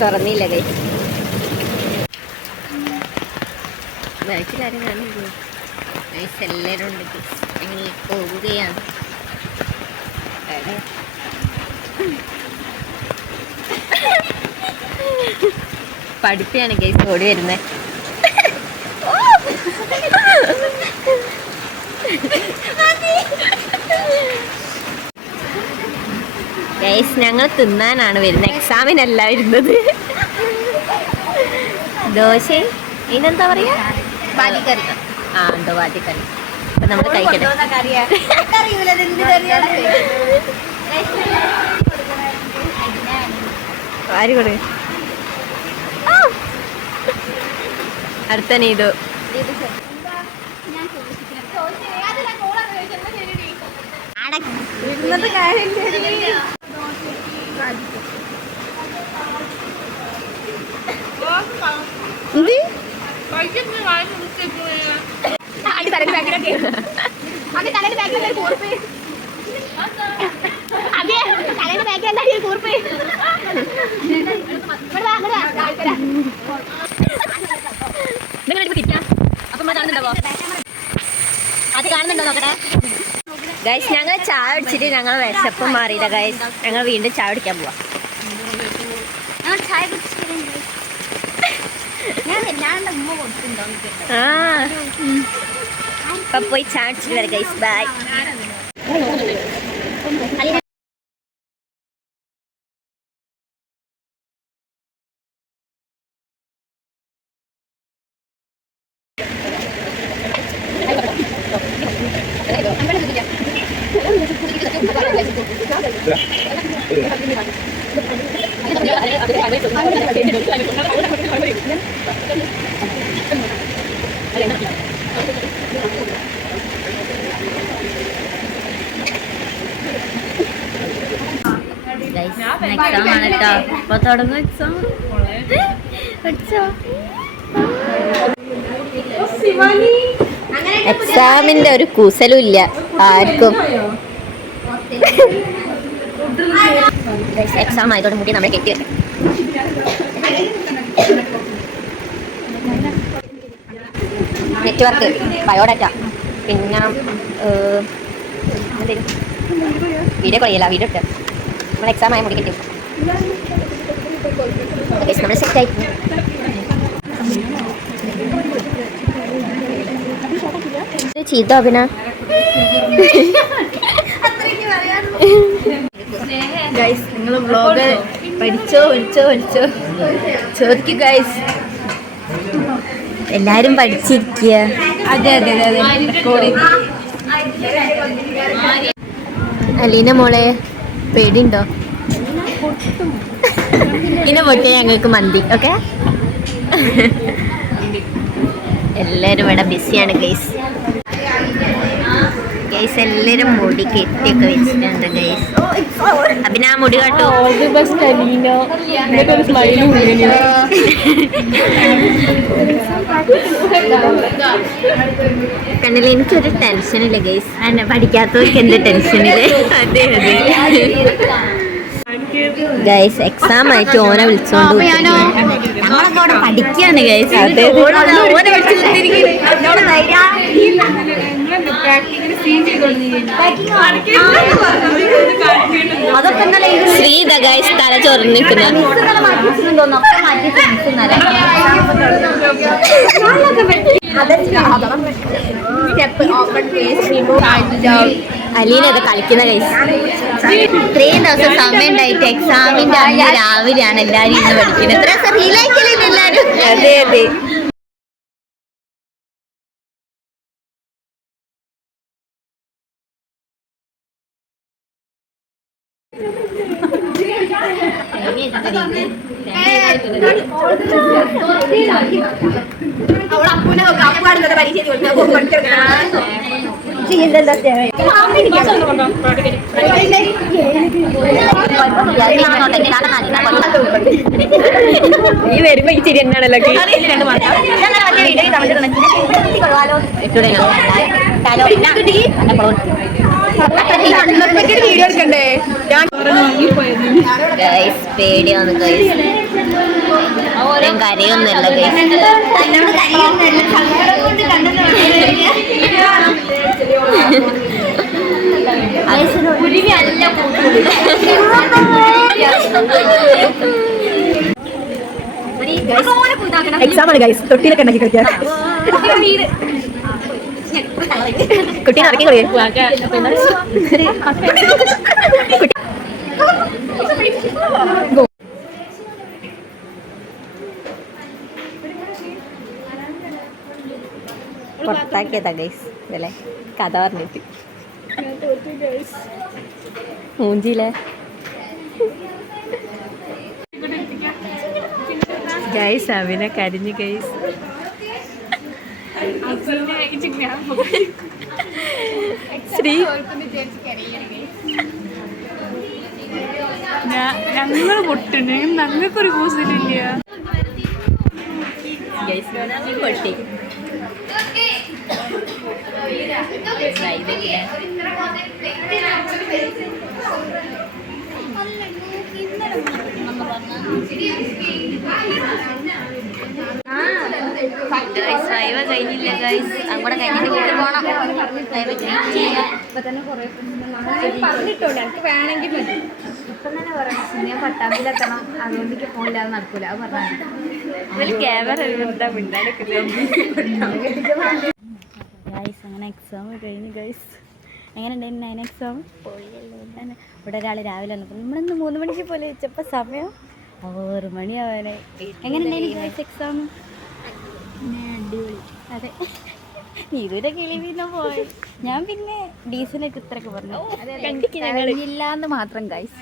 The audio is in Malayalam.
തുറന്നില്ല ഗൈസ്. ബാക്കിലാരും കാണുന്നില്ല ഗൈസ്. എല്ലാവരും ഉണ്ട് ഗൈസ്. ഞങ്ങൾ പോവുകയാണ്. പഠിപ്പിയാണ് ഗൈസ് ഓടി വരുന്നത്. ഗൈസ് ഞങ്ങൾ തിന്നാനാണ് വരുന്നത്, എക്സാമിനല്ല വരുന്നത്. ദോശ ഇതിനെന്താ പറയാ, വാറ്റിക്കറി. ആ എന്തോ വാറ്റിക്കറി. അപ്പൊ നമ്മൾ കഴിക്കട്ടെ. ആര് കൊടു അടുത്ത നീതു. ഗൈസ് ഞങ്ങൾ ചായ അടിച്ചിട്ട് ഞങ്ങൾ വിശപ്പ് മാറിയില്ല ഗൈസ്. ഞങ്ങൾ വീണ്ടും ചായ അടിക്കാൻ പോവാം. അപ്പൊ പോയി ചായ അടിച്ചിട്ട് വരാം ഗൈസ്. ബൈ. എക്സാം ആണ് കേട്ടോ. അപ്പൊ തുടങ്ങും എക്സാം. എക്സാമിന്റെ ഒരു കുസലും ഇല്ല ആർക്കും. എക്സാം ആയതോടെ മുടി നമ്മളെ കെട്ടി വെക്കാം. നെറ്റ്വർക്ക്, ബയോഡാറ്റ, പിന്നെ വീഡിയോ കോൾ ചെയ്യല, വീഡിയോ ഇട്ട് നമ്മൾ എക്സാം ആയ മുടി കെട്ടി നമ്മൾ സെറ്റായി. ചീത്ത അഭിന ഗൈസ്. നിങ്ങൾ വ്ളോഗ് പഠിച്ചോ ചോദിക്കും ഗൈസ്. എല്ലാരും പഠിച്ചിരിക്കുക. അതെ അതെ അതെ. അലീന മോളെ പേടിയുണ്ടോ? ഇന്നെ പൊട്ടിയ ഞങ്ങൾക്ക് മന്തി. ഓക്കെ എല്ലാരും ഇവിടെ ബിസിയാണ് ഗൈസ്. ഗൈസ് എല്ലാരും മുടി കെട്ടിയൊക്കെ വെച്ചിട്ടുണ്ട് ഗൈസ്. അഭിന മുടി കാട്ടോ. കണ്ടില്ല, എനിക്കൊരു ടെൻഷനില്ല ഗൈസ്. എന്നെ പഠിക്കാത്തവർക്ക് എന്ത് ടെൻഷനില്ലേ. അതെ അതെ ഗൈസ്. എക്സാം ആയിട്ട് ഓനെ വിളിച്ചോണ്ട് ഞങ്ങളൊക്കെ അവിടെ പഠിക്കാണ് ഗൈസ്. അതൊക്കെ ശ്രീത ഗൈസ് തല ചൊറിഞ്ഞിരിക്കുന്ന. അലീനൊക്കെ കളിക്കുന്ന ഗൈസ്. ഇത്രയും ദിവസം സമയം ഉണ്ടായിട്ട് എക്സാമിന്റെ അന്ന് രാവിലെയാണ് എല്ലാരും ഇന്ന് പഠിക്കുന്നത്. എത്ര ദിവസം റീലാക്കിയല്ലേ എല്ലാരും. അതെ അതെ. ഈ വരുമ്പോ ഈ ചിരി എന്നാണല്ലോ. വീഡിയോ എടുക്കണ്ടേ? പേടിയാണ് ഗൈസ്. ഞാൻ കരയൊന്നുമില്ല ഗൈസ്. എന്നോട് കരയൊന്നുമില്ല, സങ്കടം കൊണ്ട് കണ്ണെന്ന് എക്സാം ആണ് ഗൈസ്. തൊട്ടിയിലൊക്കെ ഉണ്ടാക്കി കളിക്കാൻ കുട്ടീനെ ഇറക്കി പുറത്താക്കിയതാ ഗൈസ്. ഇതല്ലേ കഥ പറഞ്ഞിട്ട് മൂഞ്ചില്ലേ ഗൈസ്. അവനെ കരിഞ്ഞു ഗൈസ്. ശ്രീ ഞങ്ങൾ പൊട്ടുണ്ട്. ഞങ്ങൾക്കൊരു കൂസലില്ല പൊട്ടി. കഴിഞ്ഞില്ല ഗൈസ്. അങ്ങോട്ട് കഴിഞ്ഞിട്ട് വീട്ടിൽ പോകണം. പറഞ്ഞിട്ടുണ്ട് എനിക്ക് വേണമെങ്കിൽ മതി. ഇപ്പം തന്നെ പറയണം ഞാൻ പട്ടാമ്പിലെത്തണം, അതുകൊണ്ട് എനിക്ക് ഫോണില്ലാതെ നടക്കൂല. അത് പറഞ്ഞാൽ ക്യാമറ ഗൈസ്. അങ്ങനെ എക്സാം കഴിഞ്ഞു ഗൈസ്. എങ്ങനെ ഉണ്ടായിരുന്നു 9 എക്സാം? ഇവിടെ ഒരാൾ രാവിലെ വന്നപ്പോൾ നമ്മളിന്ന് 3 മണിക്ക് പോലെ വെച്ചപ്പോൾ സമയം 6 മണിയാവാനായി. എങ്ങനെ ഉണ്ടായിരുന്നു ഗൈസ് എക്സാം? അടിപൊളി. അതെ, ഇതൊരു കിളിവിന്ന് പോയി. ഞാൻ പിന്നെ ഡീസലൊക്കെ ഇത്രയൊക്കെ പറഞ്ഞു കഴിഞ്ഞില്ലാന്ന് മാത്രം ഗൈസ്.